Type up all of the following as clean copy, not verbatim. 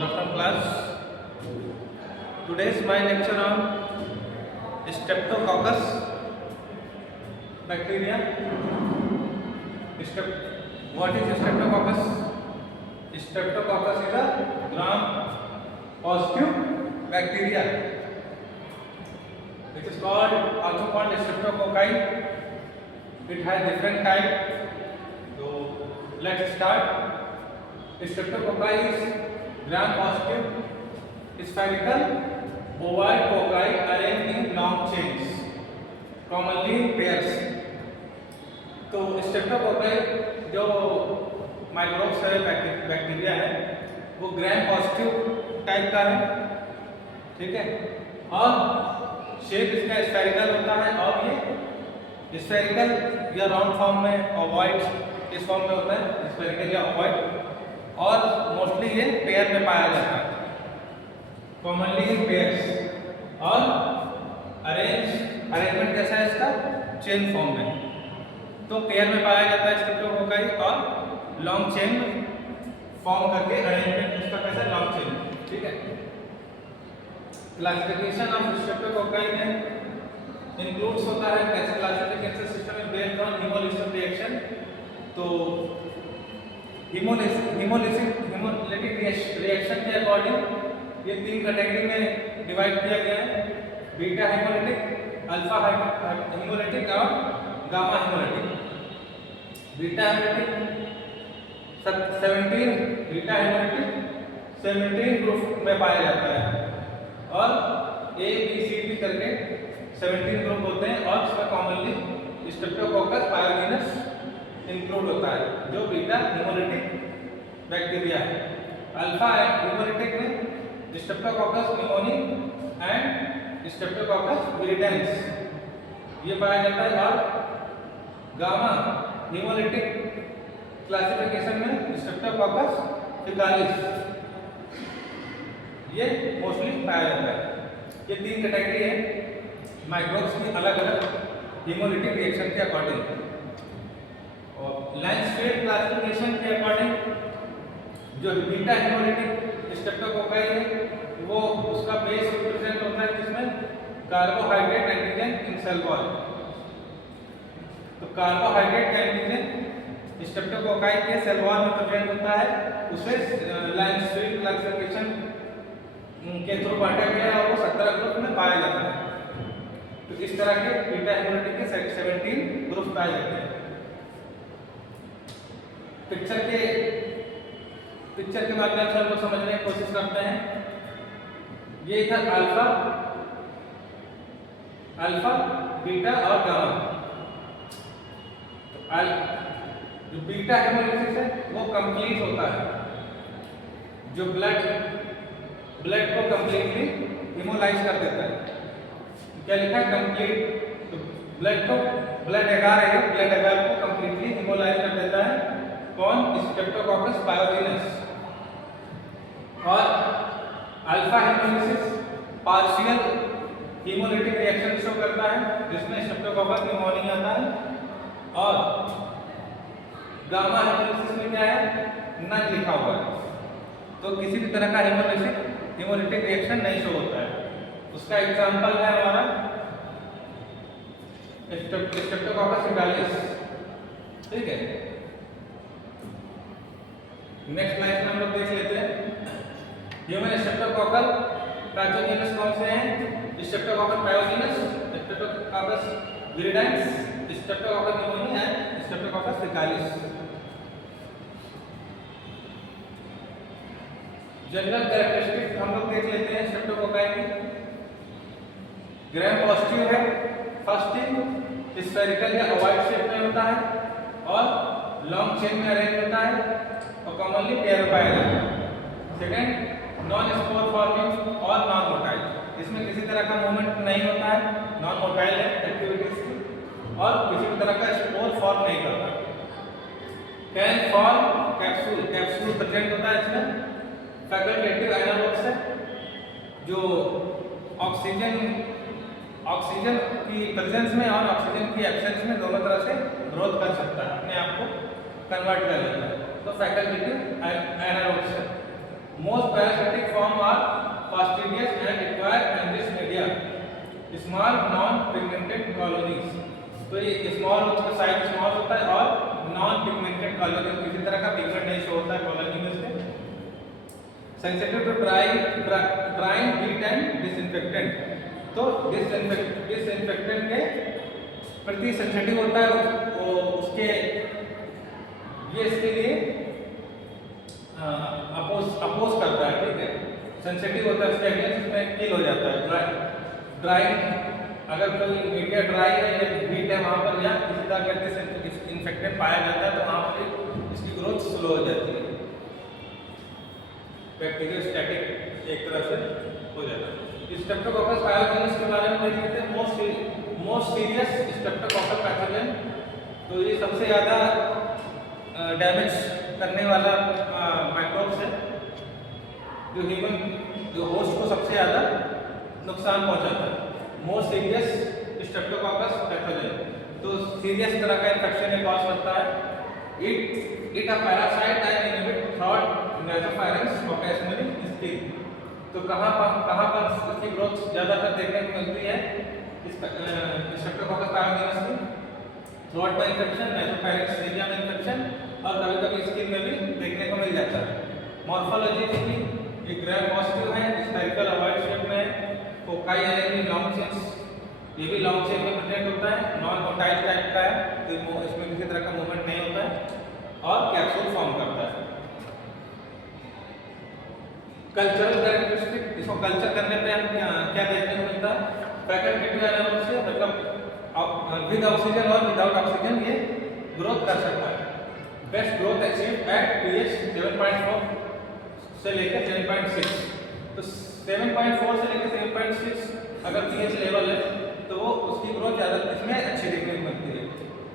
Good afternoon, class. Today is my lecture on Streptococcus bacteria. What is Streptococcus? Streptococcus is a gram-positive bacteria. It is also called Streptococci. It has different type. So let's start. Streptococci is gram-positive spherical ovoid cocci arranged in long chains, commonly in pairs. तो streptococci जो microbes है, bacteria है, वो gram positive type का है, ठीक है। और शेप इसका स्फेरिकल होता है और ये स्फेरिकल या राउंड फॉर्म में ओवॉइड इस फॉर्म में होता है, स्फेरिकल या ओवॉइड, और मोस्टली ये पेयर में पाया जाता है, कॉमनली इन पेयर्स, और अरेंजमेंट कैसा है इसका, चेन फॉर्म में। तो पेयर में पाया जाता है स्ट्रेप्टोकोकाई और लॉन्ग चेन फॉर्म करके अरेंजमेंट उसका कैसा है, लॉन्ग चेन, ठीक है। क्लासिफिकेशन ऑफ स्ट्रेप्टोकोकाई में इंक्लूड्स होता है कैसे classification system is based on haemolysis reaction. तो हेमोलिटिक रिएक्शन के अकॉर्डिंग ये तीन कैटेगरी में डिवाइड किया गया है, बीटा हेमोलिटिक, अल्फा हेमोलिटिक और gamma haemolytic. Beta hemolytic 17 group में पाया जाता है और A, B, C, D करके 17 ग्रुप होते हैं और इसमें कॉमनली स्ट्रेप्टोकोकस पायोजेनस इंक्लूड होता है जो बीटा हेमोलिटिक बैक्टीरिया है। अल्फा हेमोलिटिक में Streptococcus pneumoniae and Streptococcus viridans ये पाया जाता है, और गामा हेमोलिटिक क्लासिफिकेशन में स्ट्रेप्टोकोकस फिकालिस ये मोस्टली पाया जाता है। ये तीन कैटेगरी है माइक्रोब्स की अलग अलग हेमोलिटिक रिएक्शन के अकॉर्डिंग। और लैंडस्केप क्लासिफिकेशन के अकॉर्डिंग जो बीटा हेमोलिटिक स्ट्रेप्टोकोकाई है वो उसका बेस रिप्रेजेंट होता है जिसमें carbohydrate antigen in cell wall. तो कार्बोहाइड्रेट एंटीजन स्ट्रेप्टोकोकाई के सेल वॉल में प्रेजेंट होता है, उसे लैंडस्केप क्लासिफिकेशन के थ्रू बांटा गया है और वो 17 ग्रुप में पाया जाता है। तो इस तरह के बीटा हेमोलिटिक के 17 ग्रुप पाए जाते हैं। पिक्चर के माध्यम से हम लोग समझने की कोशिश करते हैं। ये था अल्फा, बीटा और गामा। तो जो बीटा हेमोलिसिस है वो कंप्लीट होता है, जो ब्लड को कंप्लीटली हेमोलाइज कर देता है। क्या लिखा है, कंप्लीट। तो ब्लड एगार है, ब्लड एगार को कंप्लीटली हेमोलाइज कर देता है कौन, स्ट्रेप्टोकोकस पायोजेनस। और alpha haemolysis partial haemolytic reaction show करता है जिसमें स्ट्रेप्टोकोकस निमोनी आता है, और गामा हेमोलिसिस में क्या है, नन लिखा हुआ है। तो किसी भी तरह का हेमोलिटिक रिएक्शन नहीं शो होता है। उसका एग्जांपल है हमारा स्ट्रेप्टोकोकस फिकालिस, ठीक है। नेक्स्ट स्लाइड में हम लोग देख लेते हैं ह्यूमन स्ट्रेप्टोकोकल पैथोजेनस कौन से हैं, streptococcus pyogenes, streptococcus viridans, streptococcus pneumoniae and streptococcus faecalis. General characteristic हम लोग देख लेते हैं स्ट्रेप्टोकोकाई की। ग्राम पॉजिटिव है, फर्स्ट थिंग स्फेरिकल या ओवॉइड शेप में होता है और लॉन्ग चेन में अरेंज होता है और कॉमनली पेयर पाया जाता है। सेकंड, नॉन स्पोर फॉर्मिंग और नॉन मोटाइल, इसमें किसी तरह का मूवमेंट नहीं होता है, नॉन मोटाइल है एक्टिविटीज की, और किसी भी तरह का स्पोर फॉर्म नहीं करता। कैन फॉर्म कैप्सूल प्रेजेंट होता है इसमें। फैकल्टेटिव एनारोब्स है जो ऑक्सीजन की प्रेजेंस में और ऑक्सीजन की एब्सेंस में दोनों तरह से ग्रोथ कर सकता है, अपने आप को कन्वर्ट कर लेता है। तो फैकल्टेटिव एनारोब्स है। Most parasitic form are fastidious and require enriched media. Small non-pigmented colonies. तो ये स्मॉल, उसका साइज स्मॉल होता है और नॉन पिगमेंटेड कॉलोनी, किसी तरह का पिगमेंट नहीं शो होता है कॉलोनी में से। Sensitive to drying heat and disinfectant. तो डिसइंफेक्टेंट के प्रति सेंसिटिव होता है, वो उसके ये इसके लिए अपोज करता है, ठीक है, सेंसिटिव होता है, उसके अगेंस्ट इसमें किल हो जाता है। ड्राइंग, अगर कोई मीडिया ड्राई है या हीट है वहाँ पर या किसी तरह का डिसइंफेक्टेंट पाया जाता है तो वहाँ पर इसकी ग्रोथ स्लो हो जाती है, बैक्टीरियोस्टैटिक एक तरह से हो जाता है। स्ट्रेप्टोकोकस पैथोजेंस के बारे में देख लेते हैं। मोस्ट सीरियस स्ट्रेप्टोकोकल पैथोजन, तो ये सबसे ज़्यादा डैमेज करने वाला माइक्रोब्स है, जो होस्ट को सबसे ज़्यादा नुकसान पहुंचाता है। मोस्ट सीरियस स्ट्रेप्टोकोकस पैथोजन, तो सीरियस तरह का इन्फेक्शन ये कॉज करता है। It a parasite and inhibit throat nasopharynx occasionally skin. तो कहाँ पर इसकी ग्रोथ ज़्यादातर देखने को मिलती है स्ट्रेप्टोकोकस पैथोजेंस की? थ्रोट में इन्फेक्शन, नासोफैरिंक्स एरिया में इन्फेक्शन और कभी-कभी स्किन में भी देखने को मिल जाता है। मॉर्फोलॉजी इसकी ये ग्राम पॉजिटिव है, स्फेरिकल ओवल शेप में, फोकाई एरिया लॉन्ग चेन्स, ये भी लॉन्ग चेन में प्रेजेंट होता है, नॉन मोटाइल टाइप का है, तो इसमें किसी तरह का मूवमेंट नहीं होता है और कैप्सूल फॉर्म करता है। कल्चरल कैरेक्टरिस्टिक, इसको कल्चर करने पे हम क्या देखने को मिलता है? फैकल्टेटिव एनारोब से, मतलब विद ऑक्सीजन और विदाउट ऑक्सीजन ये ग्रोथ कर सकता है। Best growth achieve at pH 7.4 से लेकर 7.6। तो 7.4 से लेकर 7.6 अगर pH लेवल है तो वो उसकी ग्रोथ ज़्यादा इसमें अच्छी देखने को मिलती है।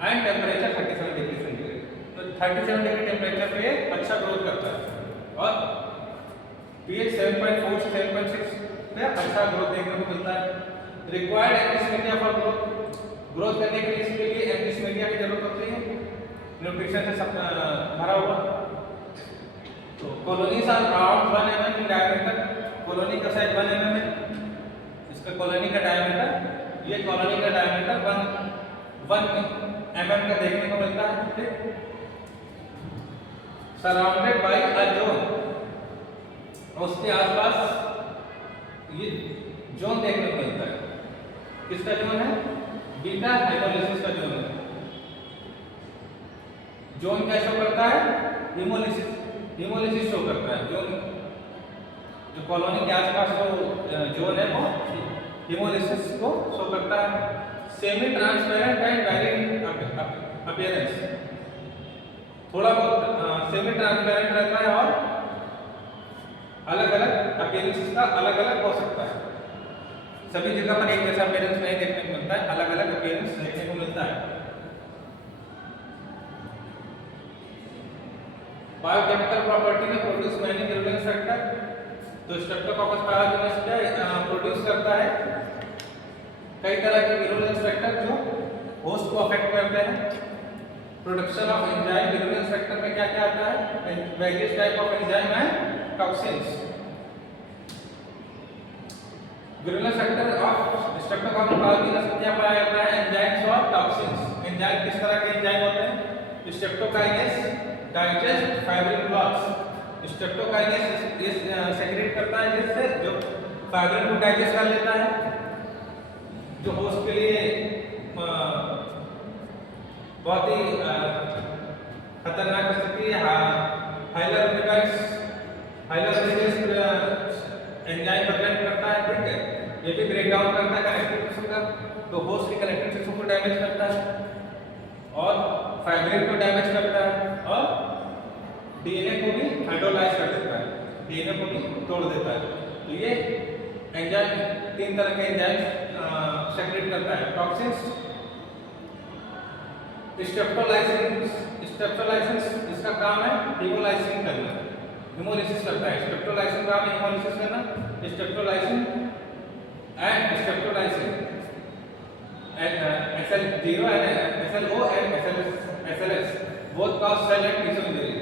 एंड टेम्परेचर 37 डिग्री सेंटीग्रेड, तो 37 डिग्री टेम्परेचर पे अच्छा ग्रोथ करता है और pH 7.4 से 7.6 में अच्छा ग्रोथ देखने को मिलता है। रिक्वायर्ड एंटिस मीडिया फॉर ग्रोथ करने के लिए इसके लिए एंटिस मीडिया की जरूरत होती है, न्यूट्रिशन से सब भरा हुआ। तो colonies are around 1 mm in diameter, colony का साइज 1 mm है, इसका कॉलोनी का डायमीटर, ये कॉलोनी का डायमीटर 1 mm का देखने को मिलता है, ठीक। सराउंडेड बाय अ जोन, उसके आसपास ये जोन देखने को मिलता है। किसका जोन है? बीटा हेमोलिसिस का जोन है। जोन क्या शो करता है? हेमोलिसिस शो करता है। जोन जो कॉलोनी के आसपास जो जोन है वो हेमोलिसिस को शो करता है। Semi transparent and varying appearance, थोड़ा बहुत सेमी ट्रांसपेरेंट रहता है और अलग-अलग अपीयरेंस इसका अलग-अलग हो सकता है। सभी जगह पर एक जैसा अपीयरेंस नहीं देखने को मिलता है, अलग-अलग अपीयरेंस देखने को मिलता है। बायोकेमिकल प्रॉपर्टी में प्रोड्यूस मैनी विरुलेंस फैक्टर, तो स्ट्रेप्टोकोकस पैथोजेंस क्या प्रोड्यूस करता है कई तरह के विरुलेंस फैक्टर जो होस्ट को अफेक्ट करते हैं। Production of enzyme, virulence factor में क्या क्या आता है? Various type of enzyme and toxins. Virulence factor of Streptococcus pathogens में क्या पाया जाता है? एंजाइम्स और टॉक्सिन्स। एंजाइम किस तरह के एंजाइम होते हैं? Streptokinase digest fibrin blocks, streptokinase secrete करता है जिससे जो फाइब्रिन को डाइजेस्ट कर लेता है, जो होस्ट के लिए बहुत ही खतरनाक स्थिति है। हाइलर एंजाइम प्रेजेंट करता है, ठीक है, ये भी ब्रेक डाउन करता है कनेक्टिव टिश्यू का, तो होस्ट के कनेक्टिव टिश्यू को डैमेज करता है और फाइब्रिन को डैमेज करता है और डीएनए को भी हाइड्रोलाइज कर देता है, डीएनए को भी तोड़ देता है। तो ये एंजाइम 3 तरह के एंजाइम सेक्रेट करता है। टॉक्सिन्स, स्ट्रेप्टोलाइसिन इसका काम है हीमोलाइसिन करना, हेमोलिसिस करता है। स्ट्रेप्टोलाइसिन का काम है हेमोलिसिस करना। Streptolysin and streptolysin SL0 and SLO and SLS both cause cell and tissue injury।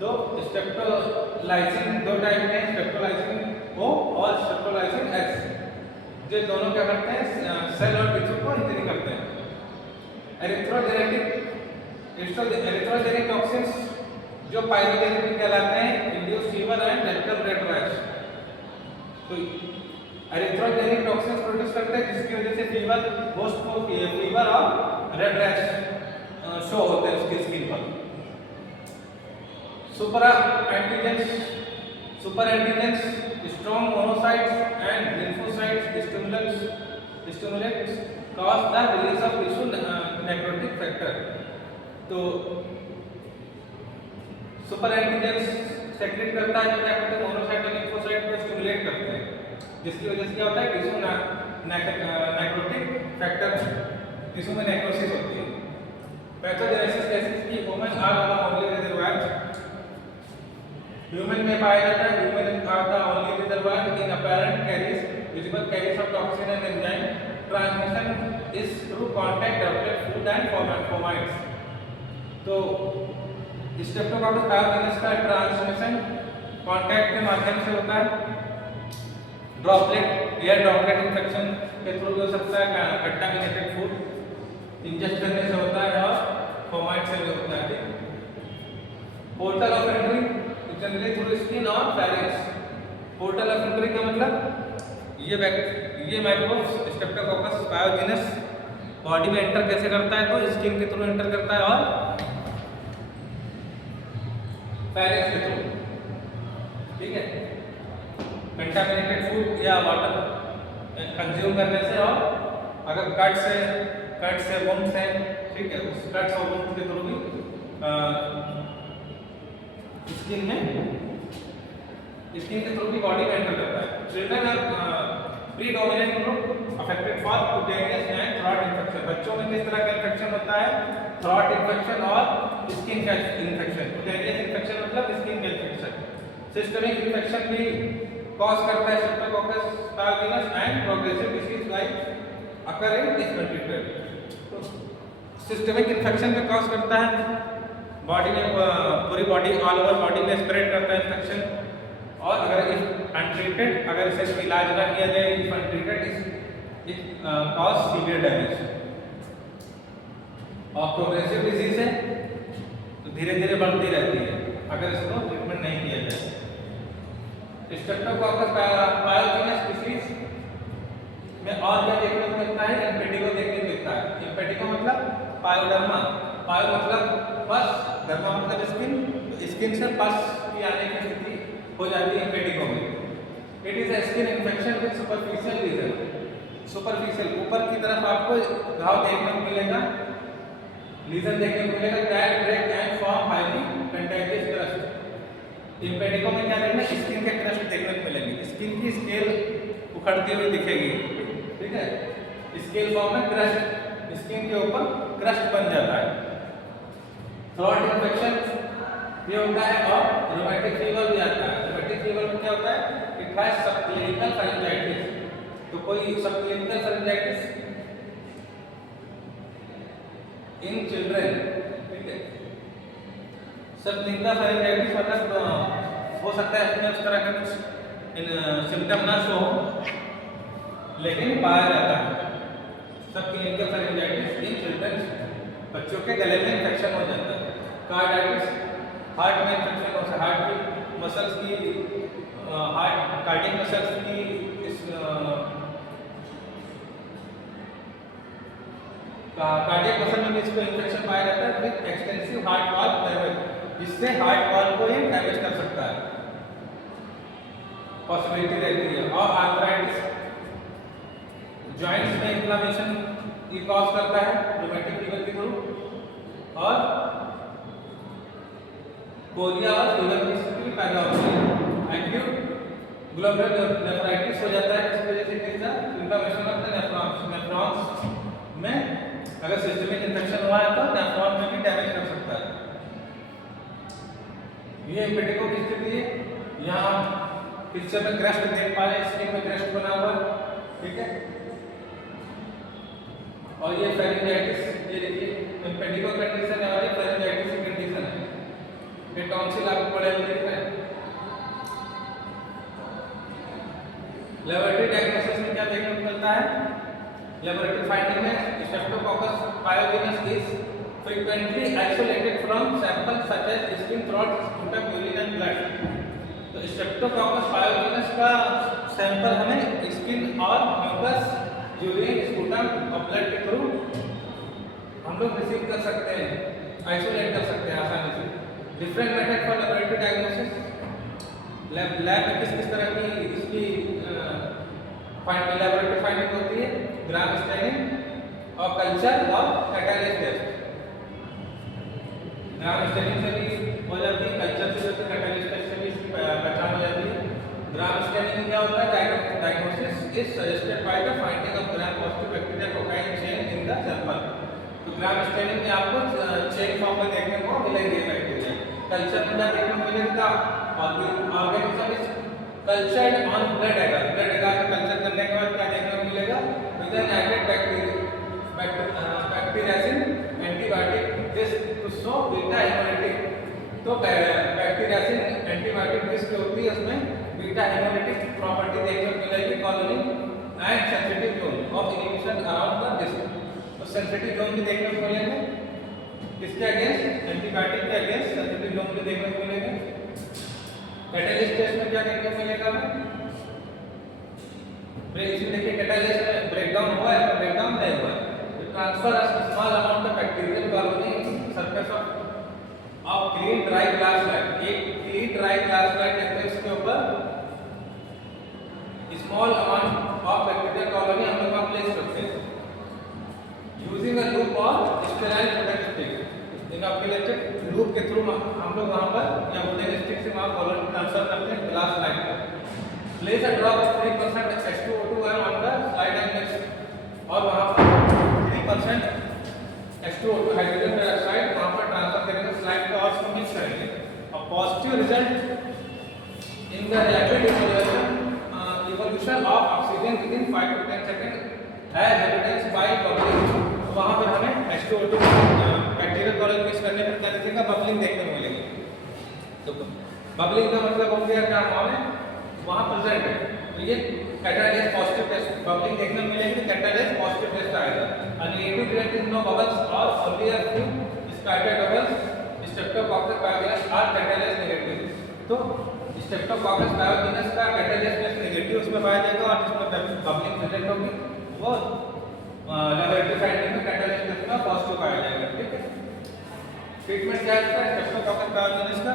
तो स्ट्रेप्टोलाइसिन दो टाइप के हैं, स्ट्रेप्टोलाइसिन ओ और स्ट्रेप्टोलाइसिन एक्स। जो दोनों क्या करते हैं, सेल और टिश्यू को इंजरी करते हैं। एरिथ्रोजेनिक टॉक्सिन्स जो पायरोजेनिक कहलाते हैं, induce fever and rectal red rash. तो एरिथ्रोजेनिक टॉक्सिन्स प्रोड्यूस करते हैं जिसकी वजह से फीवर, होस्ट को फीवर और रेड रैश शो होते हैं उसकी स्किन पर। Super antigens strong monocytes and lymphocytes stimulates cause the release of tissue necrotic factor. तो सुपर एंटीजेंस सेक्रेट करता है जो क्या करते हैं, मोनोसाइट और लिम्फोसाइट को स्टिमुलेट करते हैं, जिसकी वजह से क्या होता है, टिश्यू नेक्रोटिक फैक्टर, टिश्यू में नेक्रोसिस होती है। पैथोजेनेसिस कैसे की, human are the only reservoir, human में पाया जाता है, human are the only reservoir inapparent carriers visible carriers of toxin and enzyme transmission is through contact droplet food and fomites. तो स्ट्रेप्टोकोकस पैथोजेनेसिस का transmission contact के माध्यम से होता है, ड्रॉपलेट एयर ड्रॉपलेट इन्फेक्शन के थ्रू भी हो सकता है, कंटामिनेटेड फूड इंजेस्ट करने से होता है और फोमाइट से भी होता है। Portal of entry generally through skin और फेरिंक्स। पोर्टल ऑफ एंट्री का मतलब ये माइक्रोब्स स्ट्रेप्टोकोकस पायोजेनस बॉडी में एंटर कैसे करता है, तो स्किन के थ्रू एंटर करता है और फेरिंक्स के थ्रू। ठीक है, कंटामिनेटेड फूड या वाटर कंज्यूम करने से, और अगर कट से वुंड से, ठीक है, उस कट और वुंड के थ्रू भी स्किन के थ्रू भी बॉडी में एंटर करता है। Children are predominant group affected for cutaneous and throat infection. बच्चों में किस तरह का इन्फेक्शन होता है, थ्रॉट इन्फेक्शन और स्किन का इन्फेक्शन। क्यूटेनियस इन्फेक्शन मतलब स्किन का इन्फेक्शन। सिस्टमिक इन्फेक्शन भी कॉज करता है streptococcus pyogenes and progressive disease like occur in discontinuity. Systemic infection भी कॉज करता है, बॉडी में पूरी बॉडी ऑल ओवर बॉडी में स्प्रेड करता है इन्फेक्शन। और अगर अनट्रीटेड, अगर इसे इलाज ना किया जाए, if untreated it cause severe damage. और प्रोग्रेसिव डिजीज है तो धीरे धीरे बढ़ती रहती है अगर इसको ट्रीटमेंट नहीं किया जाए। स्ट्रेप्टोकोकस पायोजेनस डिसीज में और क्या देखने को मिलता है, इम्पेटिगो देखने को मिलता है। इम्पेटिगो मतलब पायोडर्मा, पायो मतलब पस, डर्मा मतलब स्किन, स्किन से पस की आने की स्थिति हो जाती है इम्पेटिगो में। It is a skin infection with superficial lesion. Superficial ऊपर की तरफ आपको घाव देखने को मिलेगा, लीजन देखने को मिलेगा, that break and form highly contagious crust. Impetigo में क्या देखना, स्किन के क्रस्ट देखने को मिलेंगे, स्किन की स्केल उखड़ती हुई दिखेगी। ठीक है, स्केल फॉर्म में क्रस्ट, स्किन के ऊपर क्रस्ट बन जाता है। थ्रॉट इन्फेक्शन ये होता है और रूमेटिक फीवर भी आता है। रूमेटिक फीवर में क्या होता है, इट हैज सबक्लिनिकल फेरिंजाइटिस। तो कोई सबक्लिनिकल फेरिंजाइटिस इन चिल्ड्रन, ठीक है, सबक्लिनिकल फेरिंजाइटिस मतलब हो सकता है इसमें उस तरह का कुछ सिम्टम ना शो हो, लेकिन पाया जाता है सबक्लिनिकल फेरिंजाइटिस इन चिल्ड्रन। बच्चों के गले में इन्फेक्शन हो जाता है। कार्डाइटिस, हार्ट में इन्फेक्शन हो सकता है, हार्ट की मसल्स की, हार्ट कार्डियक मसल्स की इस कार्डियक मसल में इसको इन्फेक्शन पाया जाता है with extensive heart wall damage, जिससे हार्ट वॉल को ये डैमेज कर सकता है, पॉसिबिलिटी रहती है। और आर्थराइटिस, जॉइंट्स में इन्फ्लेमेशन ये कॉज करता है रूमेटिक फीवर के थ्रू। और कोलिया और फीवर की स्थिति पैदा होती है। एक्यूट ग्लोमेरुलर नेफ्राइटिस हो जाता है, जिसकी वजह से किसका इन्फ्लेमेशन ऑफ द नेफ्रॉन्स में अगर सिस्टमिक इन्फेक्शन हुआ है तो नेफ्रॉन में भी डैमेज कर सकता है। ये इम्पेटिगो की स्थिति है। यहाँ पिक्चर में क्रस्ट देख पा रहे हैं, स्किन में क्रस्ट बना हुआ, ठीक है। और ये फेरिंजाइटिस, ये देखिए इम्पेटिगो कंडीशन है और ये फेरिंजाइटिस की कंडीशन है। ये टॉन्सिल आपको पढ़े हुए दिख रहे हैं। लेबोरेटरी डायग्नोसिस में क्या देखने को मिलता है? लेबोरेटरी फाइंडिंग में streptococcus pyogenes is frequently isolated from sample such as skin, throat, sputum, urine and blood. तो स्ट्रेप्टोकोकस पायोजेनस का सैंपल हमें स्किन और म्यूकस, यूरिन, स्पूटम और ब्लड के थ्रू हम लोग रिसीव कर सकते हैं, आइसोलेट कर सकते हैं आसानी से। Different method for laboratory diagnosis. Lab में किस किस तरह की इसकी लेबोरेटरी फाइंडिंग होती है? ग्राम स्टेनिंग और कल्चर और कैटालिस्ट टेस्ट। ग्राम स्टेनिंग से भी हो जाती है, कल्चर से होती है, कैटालिस्ट टेस्ट से भी इसकी पहचान हो जाती है। ग्राम स्टेनिंग क्या होता है? Diagnosis is suggested by the finding of gram positive bacteria cocaine chain in the sample. तो ग्राम स्टेनिंग में आपको चेन फॉर्म में देखने को मिलेंगे बैक्टीरिया। कल्चर में क्या देखने को मिलेगा? Organism is cultured on blood agar. Blood agar में कल्चर करने के बाद क्या देखने को मिलेगा? With an added bacteriocin antibiotic this to show beta hemolytic. तो बैक्टीरियासिन एंटीबायोटिक किसकी होती है? उसमें बीटा हेमोलिटिक प्रॉपर्टी देखने को मिलेगी colony and sensitive zone of inhibition around the disc. तो सेंसिटिव जोन भी देखने को मिलेंगे किसके अगेंस्ट? एंटीबायोटिक के अगेंस्ट सेंसिटिव जोन भी देखने को मिलेंगे। कैटालिस्ट टेस्ट में क्या देखने को मिलेगा? इसमें देखिए कैटालिस्ट में ब्रेकडाउन हुआ है, ब्रेकडाउन नहीं हुआ है। Transfer small amount of bacterial colony surface of clean dry glass slide. एक क्लीन ड्राई ग्लास स्लाइड लेते हैं, इसके ऊपर small amount of bacterial colony हम लोग वहां प्लेस करते हैं यूजिंग अ लूप और स्टेराइल प्रोटेक्ट स्टिक। एक आपके इलेक्ट्रिक लूप के थ्रू हम लोग वहां पर या वुडन स्टिक से वहां कॉलोनी ट्रांसफर करते हैं ग्लास स्लाइड पर। Place a drop of 3% H2O2 on the slide and और वहां पर 3% H2O2 हाइड्रोजन डाइऑक्साइड वहां पर ट्रांसफर करेंगे, स्लाइड को और इसको मिक्स करेंगे और positive result in the rapid evolution of oxygen within 5 to 10 second as evidence by bubbling. तो वहां पर हमें H2O2 बैक्टीरियल कॉलोनी मिक्स करने पर क्या दिखेगा? बबलिंग देखने को मिलेगी। तो बबलिंग का मतलब हो गया क्या? हमें वहां प्रेजेंट है। तो ये कैटालिस्ट पॉजिटिव टेस्ट बबलिंग देखने को मिलेगी, कैटालिस्ट पॉजिटिव टेस्ट आएगा। और negative result is no bubbles और only a few scattered bubbles. Streptococcus pyogenes are catalyst negative. तो स्ट्रेप्टोकोकस पायोजेनस का कैटालिस्ट टेस्ट नेगेटिव उसमें पाया जाएगा और जिसमें बबलिंग प्रेजेंट होगी वो लेबोरेटरी फाइंडिंग में कैटालिस्ट टेस्ट में पॉजिटिव पाया जाएगा। ठीक है। ट्रीटमेंट क्या है स्ट्रेप्टोकोकस पायोजेनस का?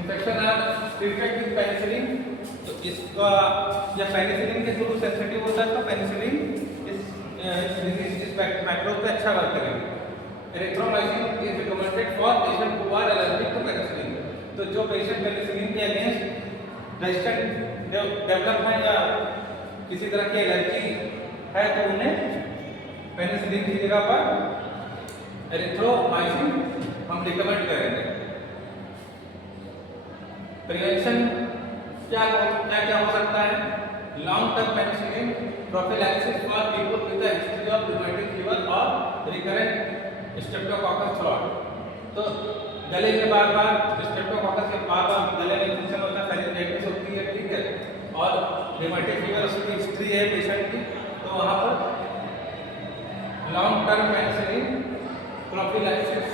इन्फेक्शन है ट्रीटेड विद पेनिसिलिन। तो इसका या पेनिसिलिन के थ्रू सेंसिटिव होता है तो पेनिसिलिन इस माइक्रोब पे अच्छा वर्क करेगी। Erythromycin is recommended for patient who are allergic to penicillin. तो जो पेशेंट पेनिसिलिन के अगेंस्ट रेजिस्टेंट डेवलप है या किसी तरह की एलर्जी है तो उन्हें पेनिसिलिन की जगह पर एरिथ्रोमाइसिन हम रिकमेंड करेंगे। प्रिवेंशन क्या हो सकता है? Long term penicillin prophylaxis for people with a history of rheumatic fever और रिकरेंट स्ट्रेप्टोकोकस थ्रोट। तो गले में बार-बार स्ट्रेप्टोकोकस के बार-बार गले में इन्फेक्शन होता है, फेरिंजाइटिस होती है, ठीक है, और रूमेटिक फीवर उसकी हिस्ट्री है पेशेंट की, तो वहां पर लॉन्ग टर्म पेनिसिलिन प्रोफिलैक्सिस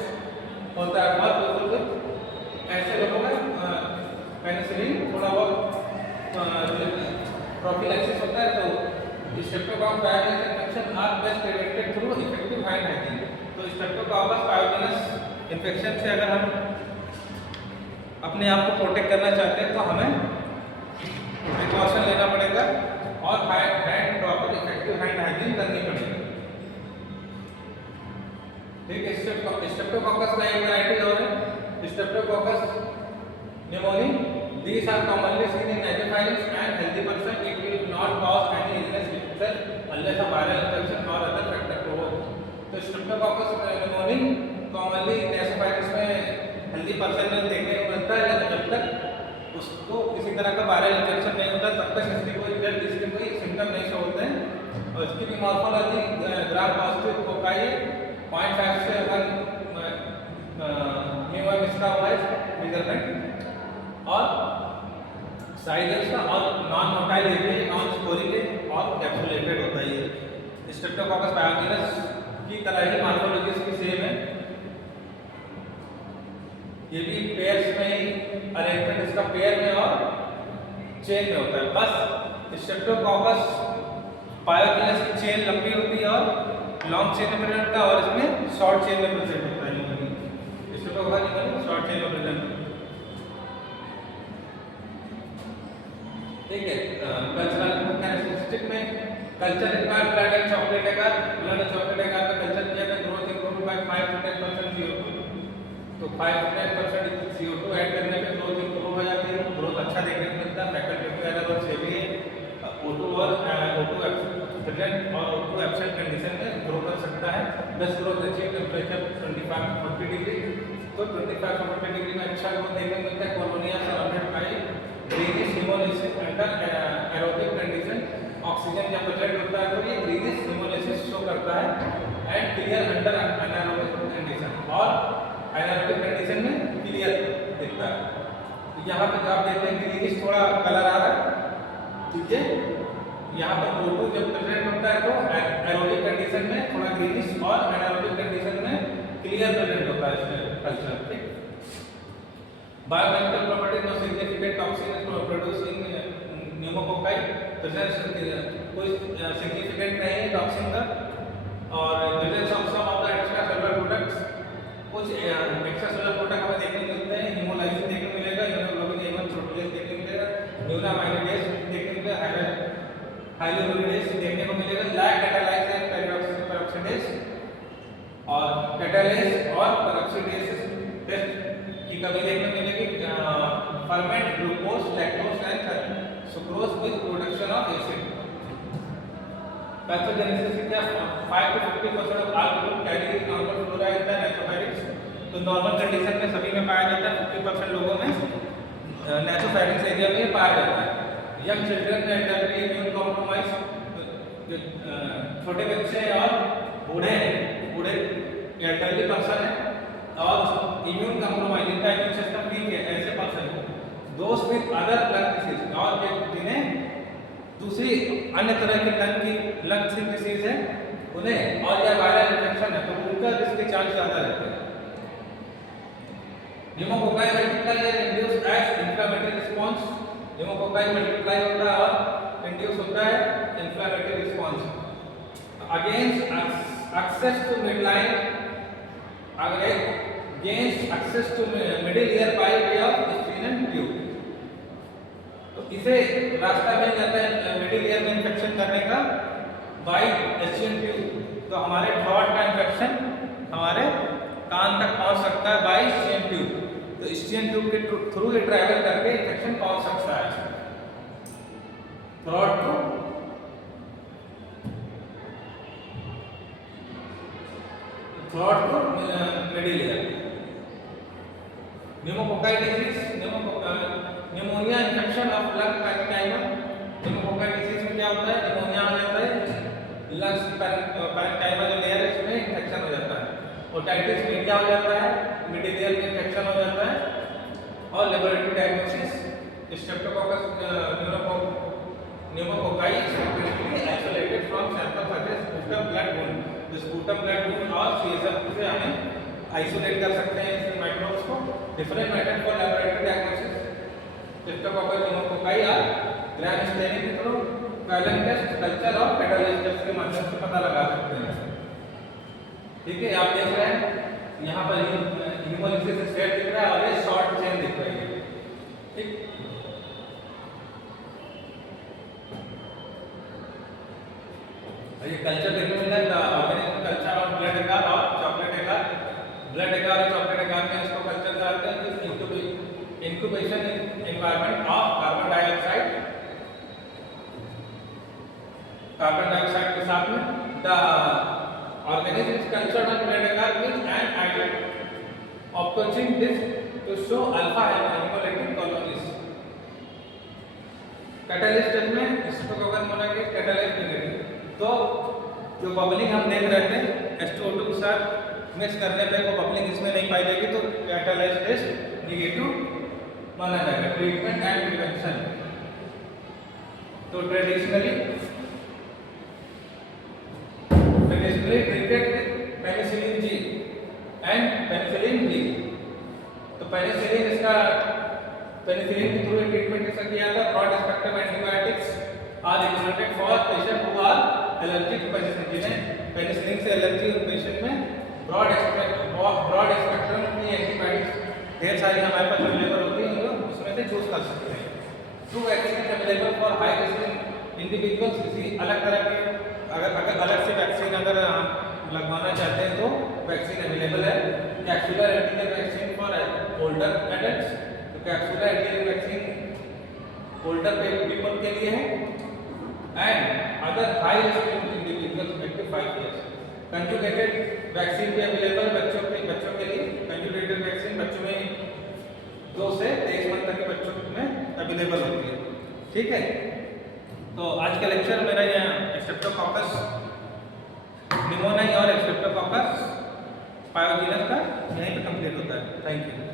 होता है। और बिल्कुल ऐसे लोगों में पेनिसिलिन थोड़ा बहुत प्रोफिलैक्सिस होता है। तो streptococcus pyogenes infection are best prevented through effective hand hygiene. तो स्ट्रेप्टोकोकस पायोजेनस इन्फेक्शन से अगर हम अपने आप को प्रोटेक्ट करना चाहते हैं तो हमें प्रिकॉशन लेना पड़ेगा और hand proper effective hand hygiene करनी पड़ेगी। ठीक है। स्ट्रेप्टोकोकस का एक वैरायटी और है Streptococcus pneumoniae. These are commonly seen in nasophilus and healthy person. It will not cause any illness itself unless a viral infection or other factor provoke. तो Streptococcus pneumoniae commonly nasophilus में healthy person में देखने को मिलता है, लेकिन जब तक उसको किसी तरह का वायरल इन्फेक्शन नहीं होता तब तक इसके कोई सिम्टम नहीं शो होते हैं। और इसकी भी मॉर्फोलॉजी ग्राम पॉजिटिव कोकाई 0.5 से 1 MOM इसका हुआ है मेजरमेंट, और साइज है उसका, और नॉन मोटाइल है, नॉन स्पोरिक है और कैप्सुलेटेड होता है। ये स्ट्रेप्टोकोकस पायोनियरस की तरह ही मॉर्फोलॉजी इसकी सेम है। ये भी पेयर्स में ही अरेंजमेंट इसका पेयर में और चेन में होता है। बस स्ट्रेप्टोकोकस पायोनियरस की चेन लंबी होती है और लॉन्ग चेन में प्रेजेंट होता है, और इसमें शॉर्ट चेन में प्रेजेंट होता है। स्ट्रेप्टोकोकस शॉर्ट चेन में प्रेजेंट होता है। ठीक है, कल्चरल कैरेक्टरिस्टिक में culture required blood and chocolate agar, blood and chocolate agar का कल्चर किया था, growth improve bye 5 to 10% CO2। तो 5 to 10% CO2 ऐड करने पे ग्रोथ इम्प्रूव हो जाती है, ग्रोथ अच्छा देखने को मिलता है। फैकल्टी एरर और सेवी O2 और O2 प्रेजेंट और O2 एब्सेंट कंडीशन में ग्रो कर सकता है। 10 growth achieve temperature 25 to 40 degree. तो 25 to 40 डिग्री में अच्छा ग्रोथ देखने को मिलता है। Colonies surrounded by greenish hemolysis under aerobic condition. Oxygen जब प्रेजेंट होता है तो ये ग्रीनिश हेमोलिसिस शो करता है and clear under anaerobic condition, और एनारोबिक कंडीशन में क्लियर दिखता है। तो यहाँ पे आप देखते हैं ग्रीनिश थोड़ा कलर आ रहा है, ठीक है। यहाँ पर O2 जब प्रेजेंट होता है तो एरोबिक कंडीशन में थोड़ा ग्रीनिश और एनारोबिक कंडीशन में क्लियर प्रेजेंट होता है इसमें कल्चर। ठीक, biochemical properties of significant toxin produce in pneumococci. Presence कोई सिग्निफिकेंट नहीं है टॉक्सिन का, और presence of some of the extracellular products, कुछ एक्स्ट्रा सेलुलर प्रोडक्ट हमें देखने को मिलते हैं। हीमोलाइसिस देखने को मिलेगा, हीमोग्लोबिन A1 प्रोटीनेज देखने को मिलेगा, न्यूरामाइलेज देखने को मिलेगा, हाइलोरुरिडेज देखने को मिलेगा, लैक कैटालाइज एंड पेरोक्सिडेज और कैटालेज और पेरोक्सिडेज टेस्ट की कमी देखने को मिलेगी। Ferment glucose, lactose and sucrose with production of acid. Pathogenesis क्या 5 to 50% of all people carry normal flora in the नेथ्रोफाइटिक्स। तो नॉर्मल कंडीशन में सभी में पाया जाता है, 50% लोगों में नेथ्रोफाइटिक्स एरिया में पाया जाता है। Young children and elderly immune compromise, जो छोटे बच्चे और बूढ़े एल्डरली पर्सन है और इम्यून कॉम्प्रोमाइज, इनका इम्यून सिस्टम वीक है, ऐसे पर्सन को दोस्त विद अदर लंग डिसीज, और जिन्हें दूसरी अन्य तरह के लंग की डिसीज है उन्हें, और या वायरल इन्फेक्शन है, तो उनका रिस्क के चांस ज़्यादा रहते हैं। Pneumococci multiply and induce as inflammatory response. Pneumococci multiply होता है और इंड्यूस होता है inflammatory response against access to midline, against access to middle ear by way of स्फीनन ट्यूब। तो इसे रास्ता मिल जाता है मिडिल ईयर में इन्फेक्शन करने का बाय एस्फीनन ट्यूब। तो हमारे थ्रोट का इन्फेक्शन हमारे कान तक पहुंच सकता है बाय स्फीनन ट्यूब। तो स्फीनन ट्यूब के थ्रू ये ट्रैवल करके इन्फेक्शन पहुंच सकता है throat to middle ear. Pneumococci disease, pneumonia infection of lung parenchyma. Pneumococci disease में क्या होता है, न्यूमोनिया हो जाता है, लंग्स पैरेंकाइमा जो लेयर है इसमें इन्फेक्शन हो जाता है। ओटाइटिस मीडिया हो जाता है, मिडिल ईयर में इन्फेक्शन हो जाता है। और laboratory diagnosis streptococcus pneumococci isolated from sample such as sputum blood wound. जो स्पूटम ब्लड वुंड और सीएसएफ से हमें आइसोलेट कर सकते हैं इस माइक्रोब्स को। Different method for laboratory diagnosis streptococcus pneumococci are gram staining के थ्रू, वैलेंस टेस्ट, कल्चर और कैटालाइज टेस्ट के माध्यम से पता लगा सकते हैं। ठीक है, आप देख रहे हैं यहाँ पर हीमोलिसिस स्टेट दिख रहा है और ये शॉर्ट चेन दिख रही है। ठीक, ये कल्चर देखने को मिला था, ऑर्गेनिक कल्चर ऑफ ब्लड एगार और चॉकलेट एगार। ब्लड एगार और चॉकलेट एगार में इसको कल्चर करते हैं incubation environment of carbon dioxide के साथ में the organism is cultured on blood agar with an idea of coaching this to show alpha hemolytic colonies. Catalyst में स्ट्रेप्टोकोकस मोनोकोकस कैटालाइज नेगेटिव। तो जो बबलिंग हम देख रहे थे H2O2 के साथ मिक्स करने पे वो बबलिंग इसमें नहीं पाई जाएगी तो कैटालाइज टेस्ट निगेटिव माना जाएगा। ट्रीटमेंट एंड प्रिवेंशन, तो traditionally treated penicillin G and penicillin G. तो पेनिसिलिन इसका पेनिसिलिन के थ्रू ट्रीटमेंट कैसा किया था? Broad spectrum antibiotics are recommended for patient who are allergic to penicillin, जिन्हें पेनिसिलिन से एलर्जी है पेशेंट में ब्रॉड स्पेक्ट्रम की एंटीबायोटिक्स ढेर सारी हमारे पास अवेलेबल होती है, हम लोग उसमें से चूज कर सकते हैं। Two vaccine available for high risk individuals, किसी अलग तरह के अगर अलग से वैक्सीन अगर लगवाना चाहते हैं तो वैक्सीन अवेलेबल है। Capsular antigen vaccine for older adults, तो capsular antigen vaccine older people के लिए है and other high risk individuals up to 5 years. Conjugated vaccine भी अवेलेबल बच्चों के लिए। कंजुगेटेड वैक्सीन बच्चों में 2 से 23 मंथ तक के बच्चों में अवेलेबल होती है। ठीक है, तो आज का लेक्चर मेरा यहाँ स्ट्रेप्टोकोकस निमोनिया और स्ट्रेप्टोकोकस पायोजिनस का यहीं पे कंप्लीट होता है। Thank you.